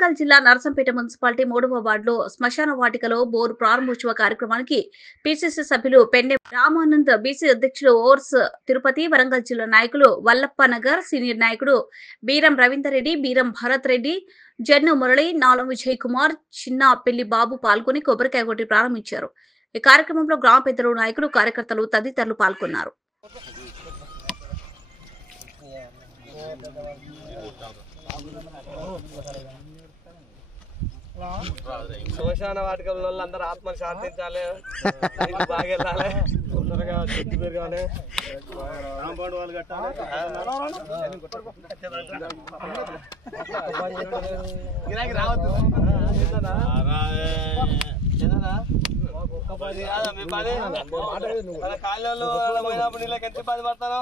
వరంగల్ జిల్లా నరసంపేట మున్సిపాలిటీ 3వ వార్డులో శ్మశాన వాటికలో బోరు ప్రారంభోత్సవ కార్యక్రమానికి పిసిసి సభ్యులు పెండె రామానంద్, బీసీ అధ్యక్షులు ఓర్స్ తిరుపతి, వరంగల్ జిల్లా నాయకులు వల్లప్ప నగర్, సీనియర్ నాయకుడు బీరం రవీందర్ రెడ్డి, బీరం భరత్ రెడ్డి, జన్ను మురళి, నాలం విజయ్ కుమార్, చిన్న పెళ్లి బాబు పాల్గొని కొబ్బరికాయ కొట్టి ప్రారంభించారు. ఈ కార్యక్రమంలో గ్రామ పెద్దలు, నాయకులు, కార్యకర్తలు తదితరులు పాల్గొన్నారు. శ్మశాన వాటికల్లో అందరూ ఆత్మలు శాంతించాలి, బాగా వెళ్ళాలి, తొందరగా చెట్టు పెరగాలి, కాంపౌండ్ వాళ్ళు కట్టాలి. కాళ్ళలో పోయినప్పుడు నీళ్ళకి ఎంత ఇబ్బంది పడతాను,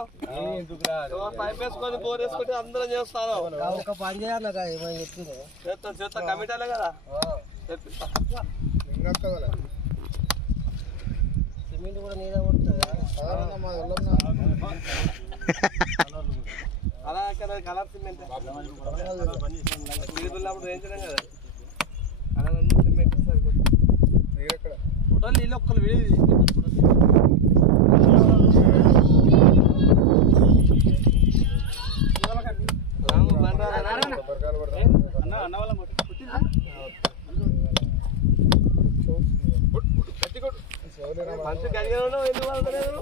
పైప్ వేసుకొని బోర్ వేసుకుంటే అందరం చేస్తాను. ఒక పని చేస్తా చేస్తా కమిటీలే కదా సిమెంట్ కూడా నీదే కొడుతుంది అలా కలర్ సిమెంట్ అప్పుడు వేయించడం కదా అలా సిమెంట్ సరిపోతుంది. టోటల్ నీళ్ళు ఒక్కరు మంచి కలిగిన ఎందుకు వాడతలేదు.